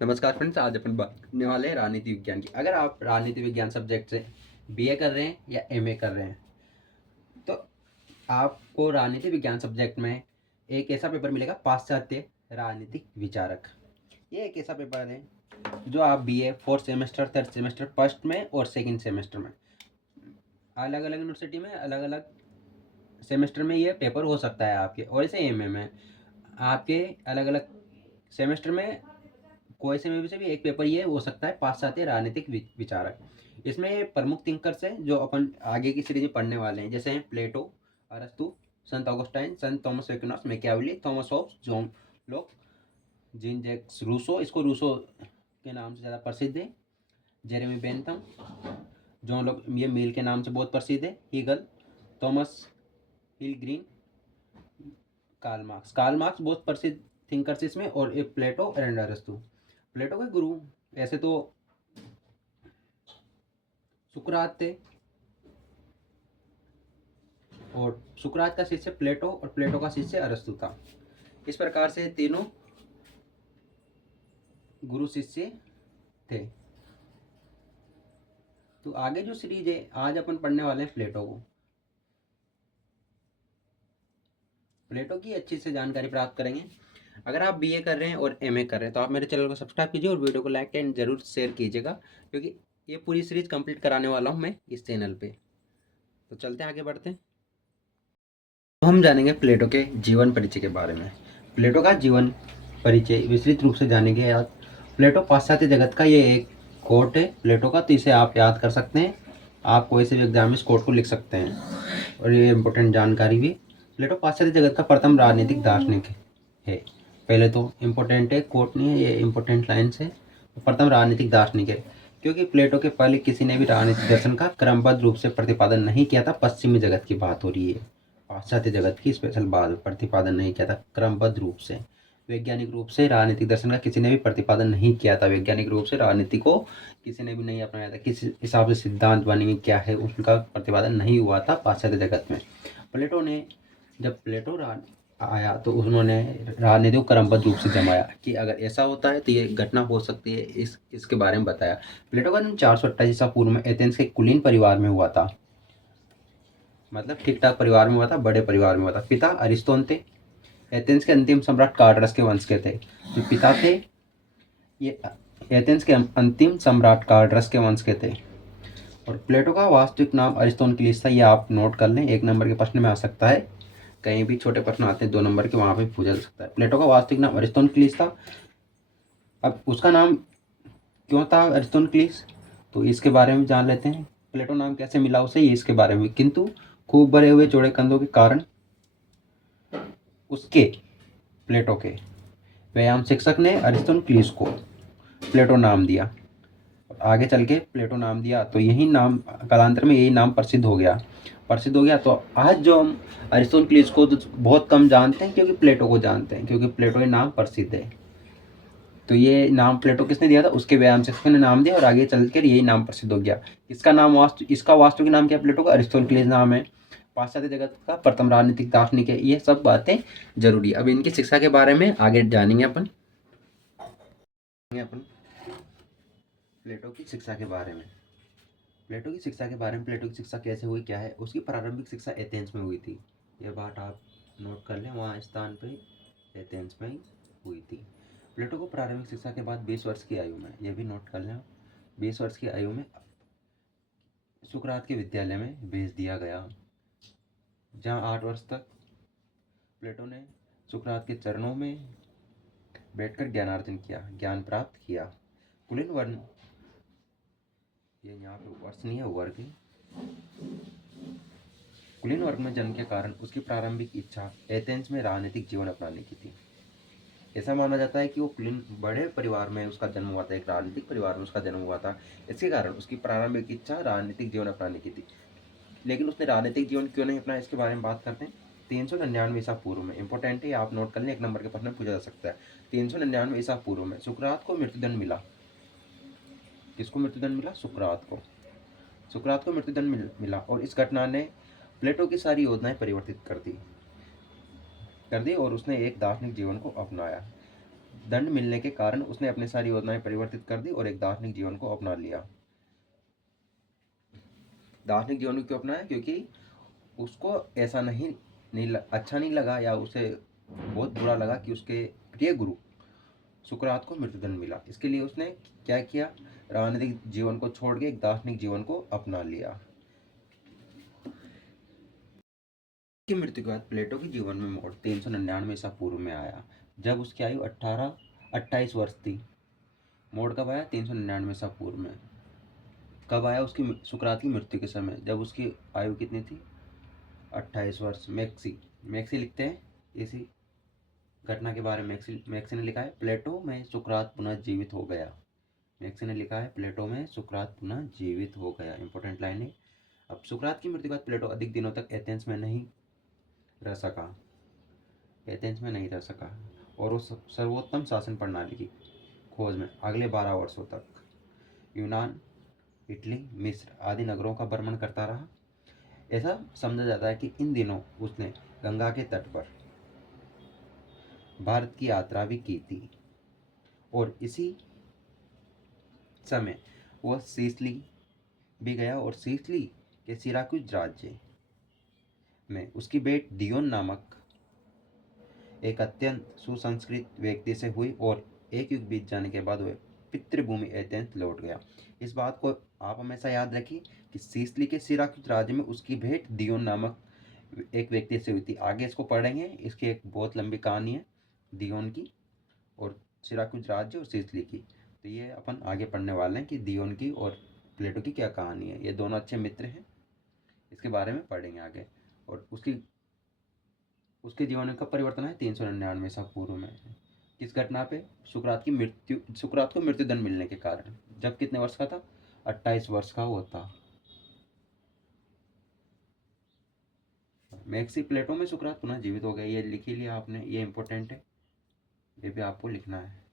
नमस्कार फ्रेंड्स, आज अपन बात करने वाले हैं राजनीति विज्ञान की। अगर आप राजनीति विज्ञान सब्जेक्ट से बीए कर रहे हैं या एमए कर रहे हैं तो आपको राजनीति विज्ञान सब्जेक्ट में एक ऐसा पेपर मिलेगा, पाश्चात्य राजनीतिक विचारक। ये एक ऐसा पेपर है जो आप BA fourth semester, third semester, first में और सेकंड सेमेस्टर में अलग अलग यूनिवर्सिटी में अलग अलग सेमेस्टर में ये पेपर हो सकता है आपके। और इसे एमए में आपके अलग अलग सेमेस्टर में कोई से में से भी एक पेपर ये हो सकता है, पाश्चात्य राजनीतिक विचारक। इसमें प्रमुख थिंकर्स हैं जो अपन आगे की सीरीज में पढ़ने वाले हैं, जैसे हैं प्लेटो, अरस्तु, संत ऑगस्टाइन, संत Thomas Aquinas, Machiavelli, Thomas Hobbes, John Locke, Jean Jacques Rousseau, इसको रूसो के नाम से ज़्यादा प्रसिद्ध है, जेरेमी बेंथम, जॉन लॉक ये मेल के नाम से बहुत प्रसिद्ध है, Hegel, Thomas Hill Green, Karl Marx बहुत प्रसिद्ध थिंकर्स इसमें, और एक प्लेटो एंड अरस्तु। प्लेटो के गुरु ऐसे तो सुकरात थे, और सुकरात का शिष्य प्लेटो और प्लेटो का शिष्य अरस्तु था। इस प्रकार से तीनों गुरु शिष्य थे। तो आगे जो सीरीज है आज अपन पढ़ने वाले हैं प्लेटो की अच्छी से जानकारी प्राप्त करेंगे। अगर आप बीए कर रहे हैं और एमए कर रहे हैं तो आप मेरे चैनल को सब्सक्राइब कीजिए और वीडियो को लाइक एंड जरूर शेयर कीजिएगा, क्योंकि ये पूरी सीरीज कंप्लीट कराने वाला हूँ मैं इस चैनल पे। तो चलते हैं, आगे बढ़ते हैं। तो हम जानेंगे प्लेटो के जीवन परिचय के बारे में। प्लेटो का जीवन परिचय विस्तृत रूप से जानेंगे आज। प्लेटो पाश्चात्य जगत का ये एक कोट है प्लेटो का, तो इसे आप याद कर सकते हैं। आप कोई से भी एग्जाम में इस कोट को लिख सकते हैं, और ये इम्पोर्टेंट जानकारी भी। प्लेटो पाश्चात्य जगत का प्रथम राजनीतिक दार्शनिक है। पहले तो इम्पोर्टेंट है, कोट नहीं है, ये इम्पोर्टेंट लाइन्स है। प्रथम राजनीतिक दार्शनिक है क्योंकि प्लेटो के पहले किसी ने भी राजनीतिक दर्शन का क्रमबद्ध रूप से प्रतिपादन नहीं किया था। पश्चिमी जगत की बात हो रही है, पाश्चात्य जगत की स्पेशल बात, प्रतिपादन नहीं किया था क्रमबद्ध रूप से। वैज्ञानिक रूप से राजनीतिक दर्शन का किसी ने भी प्रतिपादन नहीं किया था। वैज्ञानिक रूप से राजनीति को किसी ने भी नहीं अपनाया था। किस हिसाब से सिद्धांत बनेंगे क्या है, उनका प्रतिपादन नहीं हुआ था पाश्चात्य जगत में। प्लेटो ने, जब प्लेटो आया तो उन्होंने राजनीति को क्रमबद्ध रूप से जमाया कि अगर ऐसा होता है तो ये घटना हो सकती है, इसके बारे में बताया। प्लेटो का जन्म 428 ईसा पूर्व में एथेंस के कुलीन परिवार में हुआ था। मतलब ठीक ठाक परिवार में हुआ था, बड़े परिवार में हुआ था। पिता अरिस्तोन थे, एथेंस के अंतिम सम्राट कार्डरस के वंश के थे। जो पिता थे ये एथेंस के अंतिम सम्राट कार्डरस के वंश के थे। और प्लेटो का वास्तविक नाम अरिस्तोन क्लीस था। ये आप नोट कर लें, 1 नंबर के प्रश्न में आ सकता है। कहीं भी छोटे प्रश्न आते हैं 2 नंबर के, वहाँ पे पूछा जा सकता है। प्लेटो का वास्तविक नाम अरिस्तोन क्लीस था। अब उसका नाम क्यों था अरिस्तोन क्लीस, तो इसके बारे में जान लेते हैं। प्लेटो नाम कैसे मिला उसे, ये इसके बारे में। किंतु खूब भरे हुए चौड़े कंधों के कारण उसके, प्लेटो के व्यायाम शिक्षक ने अरिस्तोन क्लीस को प्लेटो नाम दिया। आगे चल के प्लेटो नाम दिया तो यही नाम कालांतर में यही नाम प्रसिद्ध हो गया। तो आज जो हम अरिस्तोन क्लीस को तो बहुत कम जानते हैं, क्योंकि प्लेटो को जानते हैं, क्योंकि प्लेटो ये नाम प्रसिद्ध है। तो ये नाम प्लेटो किसने दिया था, उसके व्यायाम शिक्षक ने नाम दिया, और आगे चलकर यही नाम प्रसिद्ध हो गया। इसका वास्तविक नाम क्या, प्लेटो का अरिस्तोन क्लीस नाम है। पाश्चात्य जगत का प्रथम राजनीतिक दार्शनिक है। ये सब बातें जरूरी। अब इनकी शिक्षा के बारे में आगे जानेंगे अपन प्लेटो की शिक्षा के बारे में। प्लेटो की शिक्षा कैसे हुई, क्या है। उसकी प्रारंभिक शिक्षा एथेंस में हुई थी। यह बात आप नोट कर लें, वहाँ स्थान पे एथेंस में ही हुई थी। प्लेटो को प्रारंभिक शिक्षा के बाद 20 वर्ष की आयु में, यह भी नोट कर लें, 20 वर्ष की आयु में सुकरात के विद्यालय में भेज दिया गया, जहाँ 8 वर्ष तक प्लेटो ने सुकरात के चरणों में बैठकर ज्ञान प्राप्त किया। कुलीन वर्ण, ये यहाँ पे वर्ष नहीं है, वर्ग है। कुलीन वर्ग में जन्म के कारण उसकी प्रारंभिक इच्छा एथेंस में राजनीतिक जीवन अपनाने की थी। ऐसा माना जाता है कि वो कुलीन बड़े परिवार में उसका जन्म हुआ था, एक राजनीतिक परिवार में उसका जन्म हुआ था। इसके कारण उसकी प्रारंभिक इच्छा राजनीतिक जीवन अपनाने की थी। लेकिन उसने राजनीतिक जीवन क्यों नहीं अपनाया, इसके बारे में बात करते हैं। 399 ईसा पूर्व में, इंपॉर्टेंट है, आप नोट कर लें, 1 नंबर के प्रश्न में पूछा जा सकता है। 399 ईसा पूर्व में सुकरात को मृत्युदंड मिला। किसको मृत्युदंड मिला, सुकरात को मृत्युदंड मिला, और इस घटना ने प्लेटो की सारी योजनाएं परिवर्तित कर दी, और उसने एक दार्शनिक जीवन को अपनाया। दंड मिलने के कारण उसने अपनी सारी योजनाएं परिवर्तित कर दी और एक दार्शनिक जीवन को अपना लिया। दार्शनिक जीवन को क्यों अपनाया? क्योंकि उसको ऐसा अच्छा नहीं लगा, या उसे बहुत बुरा लगा कि उसके प्रिय गुरु सुकरात को मृत्युदंड मिला। इसके लिए उसने क्या किया? राजनीतिक जीवन को छोड़ के एक दार्शनिक जीवन को अपना लिया। की मृत्यु के बाद प्लेटो के जीवन में मोड़ 399 ईसा पूर्व में आया, जब उसकी आयु 28 वर्ष थी। मोड़ कब आया? 399 ईसा पूर्व में। कब आया? उसकी सुकरात की मृत्यु के समय, जब उसकी आयु कितनी थी? 28 वर्ष। मैक्सी लिखते हैं इसी घटना के बारे में। मैक्सी ने लिखा है, प्लेटो में सुकरात पुनः जीवित हो गया। मैक्सी ने लिखा है, प्लेटो में सुकरात पुनः जीवित हो गया। इंपॉर्टेंट लाइन है। अब सुकरात की मृत्यु के बाद प्लेटो अधिक दिनों तक एथेंस में नहीं रह सका और उस सर्वोत्तम शासन प्रणाली की खोज में अगले 12 वर्षों तक यूनान, इटली, मिस्र आदि नगरों का भ्रमण करता रहा। ऐसा समझा जाता है कि इन दिनों उसने गंगा के तट पर भारत की यात्रा भी की थी और इसी समय वह सिसिली भी गया और सिसिली के सिराकुज राज्य में उसकी भेंट दियोन नामक एक अत्यंत सुसंस्कृत व्यक्ति से हुई और एक युग बीत जाने के बाद वह पितृभूमि एथेंस लौट गया। इस बात को आप हमेशा याद रखिए कि सिसिली के सिराकुज राज्य में उसकी भेंट दियोन नामक एक व्यक्ति से हुई थी। आगे इसको पढ़ेंगे, इसकी एक बहुत लंबी कहानी है दियोन की और सिराकुज राज्य और सिसिली की। तो ये अपन आगे पढ़ने वाले हैं कि दियोन की और प्लेटो की क्या कहानी है। ये दोनों अच्छे मित्र हैं, इसके बारे में पढ़ेंगे आगे। और उसके जीवन में कब परिवर्तन है? 399 ईसा पूर्व में। किस घटना पे? सुकरात को मृत्युदंड मिलने के कारण। जब कितने वर्ष का था? 28 वर्ष का वो था। मैक्सी प्लेटो में सुकरात पुनः जीवित हो गया, ये लिख ही लिया आपने, ये इंपॉर्टेंट है, ये भी आपको लिखना है।